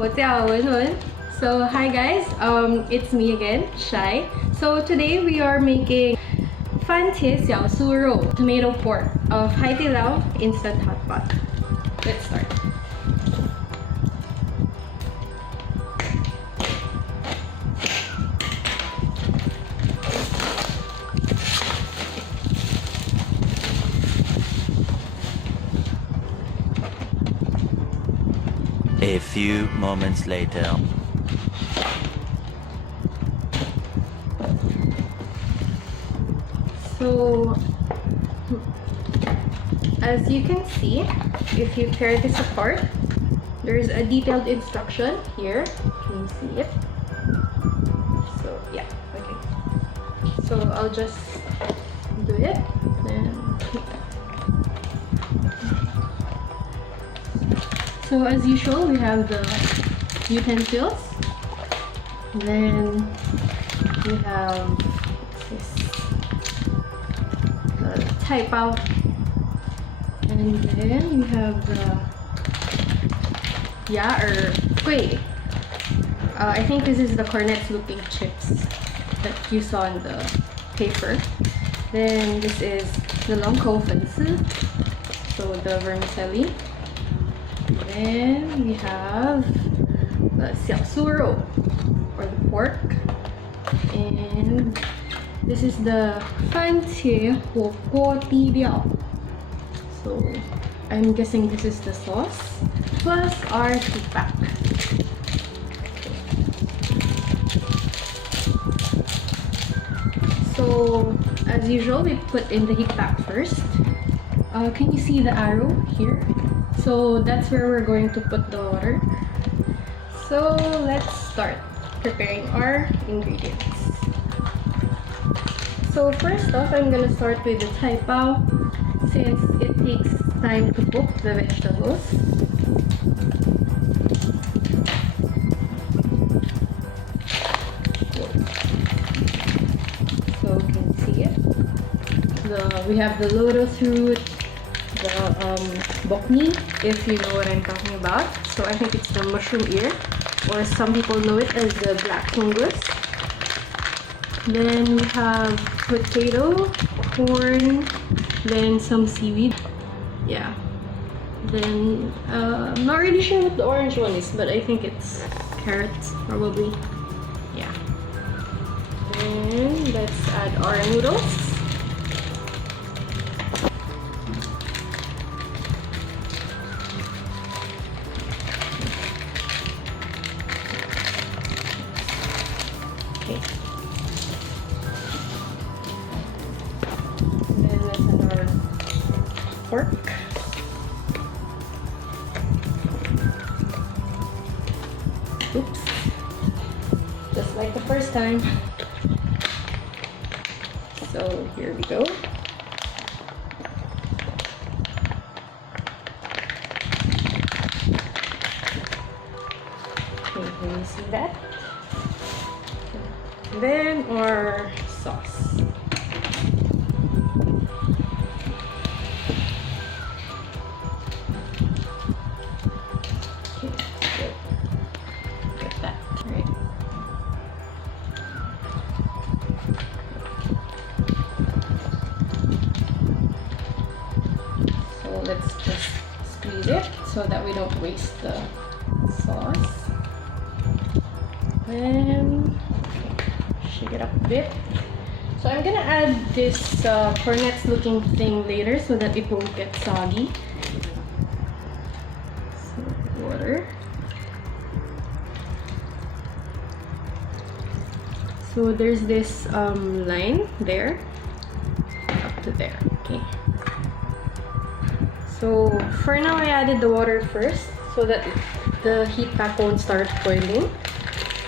我叫文文. So hi guys, it's me again, Shai. So today we are making 番茄小酥肉 tomato pork of HaiDiLao instant hotpot. Let's start. A few moments later. So, as you can see, if you tear this apart, there's a detailed instruction here. Can you see it? So, yeah, okay. So, I'll just do it. So, as usual, we have the utensils. Then, we have this HaiDiLao, and then we have the or Gui. I think this is the cornets looking chips that you saw in the paper. Then this is the longkou fensi, so the vermicelli. Then we have the 小酥肉 or the pork, and this is the 番茄火锅底料. So I'm guessing this is the sauce plus our heat pack. So as usual, we put in the heat pack first. Can you see the arrow here? So that's where we're going to put the water. So let's start preparing our ingredients. So first off, I'm gonna start with the HaiDiLao since it takes time to cook the vegetables. So you can see it. We have the lotus root, the bokni, if you know what I'm talking about. So I think it's the mushroom ear, or some people know it as the black fungus. Then we have potato, corn, then some seaweed. Yeah. Then I'm not really sure what the orange one is, but I think it's carrots probably. Yeah. Then let's add our noodles. Okay. Then let's add our pork. Oops. Just like the first time. So here we go. Okay, can you see that? Then our sauce. Okay, good. Get that. All right. So let's just squeeze it so that we don't waste the sauce. Then shake it up a bit. So I'm gonna add this cornets looking thing later so that it won't get soggy. So water. So there's this line there up to there. Okay. So for now I added the water first so that the heat pack won't start boiling.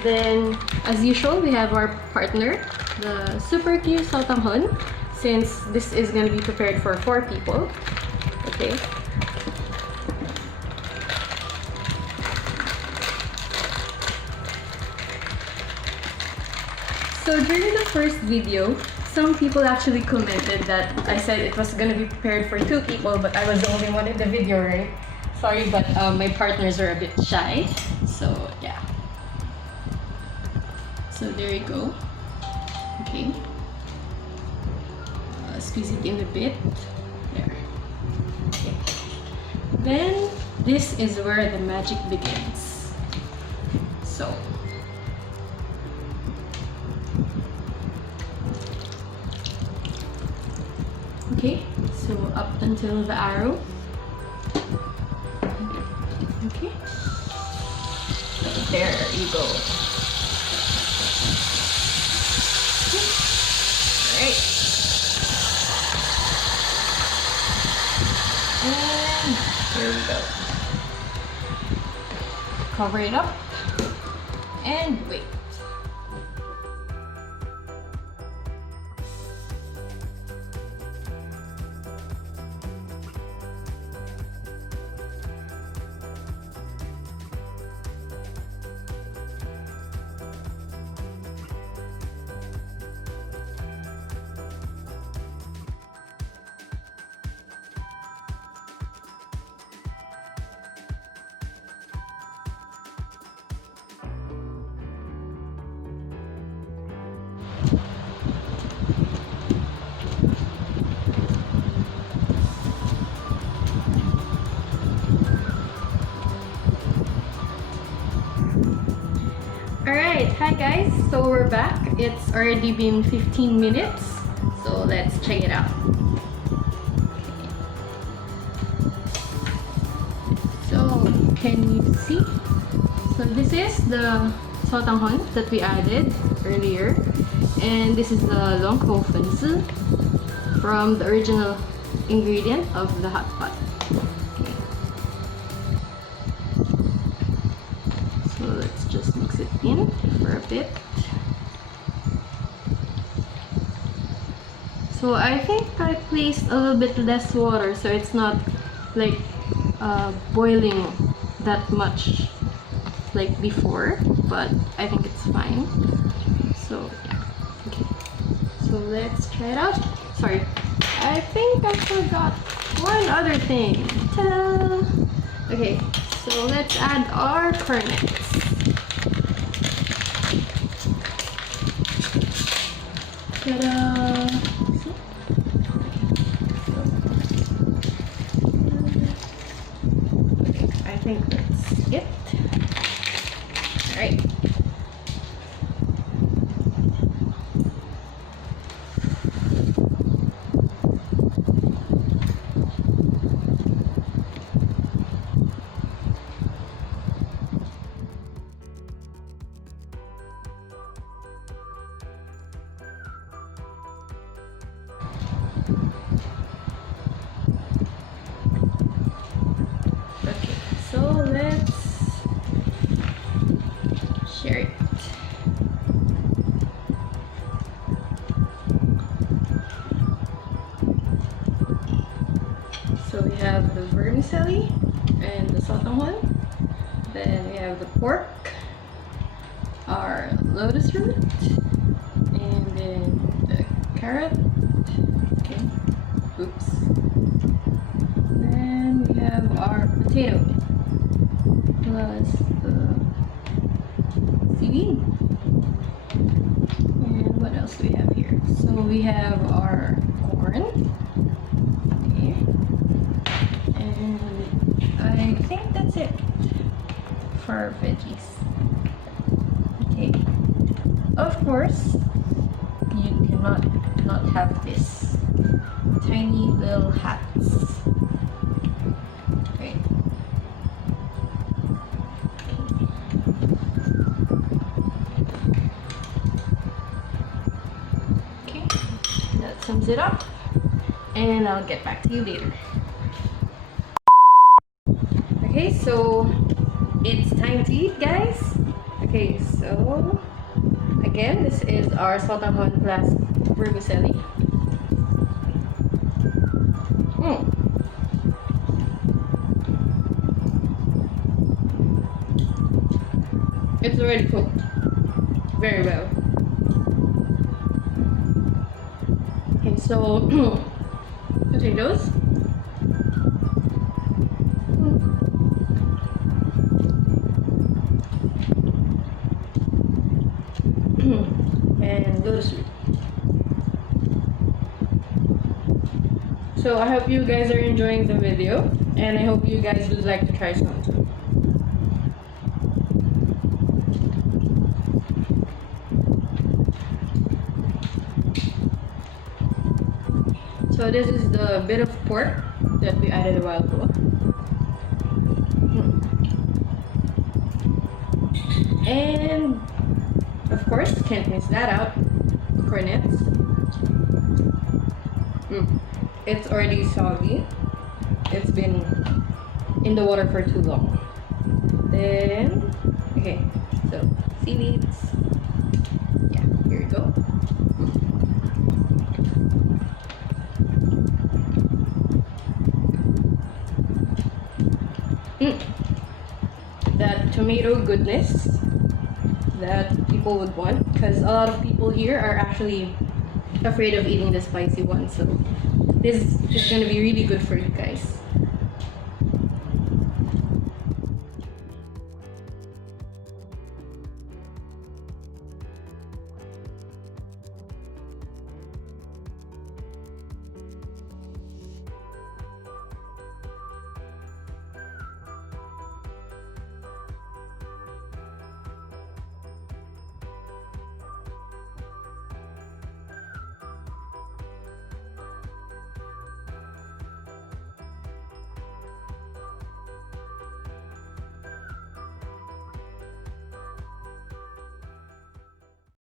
Then, as usual, we have our partner, the super Q Sotanghon, since this is going to be prepared for 4 people. Okay. So during the first video, some people actually commented that I said it was going to be prepared for 2 people, but I was the only one in the video, right? Sorry, but my partners are a bit shy. So So there you go. Okay. Squeeze it in a bit. There. Okay. Then this is where the magic begins. So okay, so up until the arrow. Okay. There you go. Alright. And here we go. Cover it up and wait. Alright, hi guys, so we're back. It's already been 15 minutes, so let's check it out. So, can you see? So this is the Sotanghon that we added earlier, and this is the longkou fenzi from the original ingredient of the Hotpot. Okay. So let's just mix it in for a bit. So I think I placed a little bit less water, so it's not like boiling that much like before, but I think it's fine. So yeah, okay. So let's try it out. Sorry, I think I forgot one other thing. Ta-da! Okay, so let's add our cornets. Ta-da! I think that's it. Alright. Okay, so let's share it. So we have the vermicelli and the Sotanghon. Then we have the pork, our lotus root, and then the carrot. Okay, oops. Then we have our potato plus the seaweed. And what else do we have here? So we have our corn. Okay. And I think that's it for our veggies. Okay. Of course, you cannot not have this. Tiny little hats. Okay. Okay, that sums it up, and I'll get back to you later. Okay, so it's time to eat, guys. Okay, so again, this is our Sotanghon plus vermicelli. It's already cooked very well. Okay, so potatoes. and lotus root. So I hope you guys are enjoying the video, and I hope you guys would like to try some too. So this is the bit of pork that we added a while ago. And of course, can't miss that out. Cornets. It's already soggy. It's been in the water for too long. Then, okay, so seaweeds. Yeah, here we go. That tomato goodness that people would want, because a lot of people here are actually afraid of eating the spicy one, so this is going to be really good for you guys.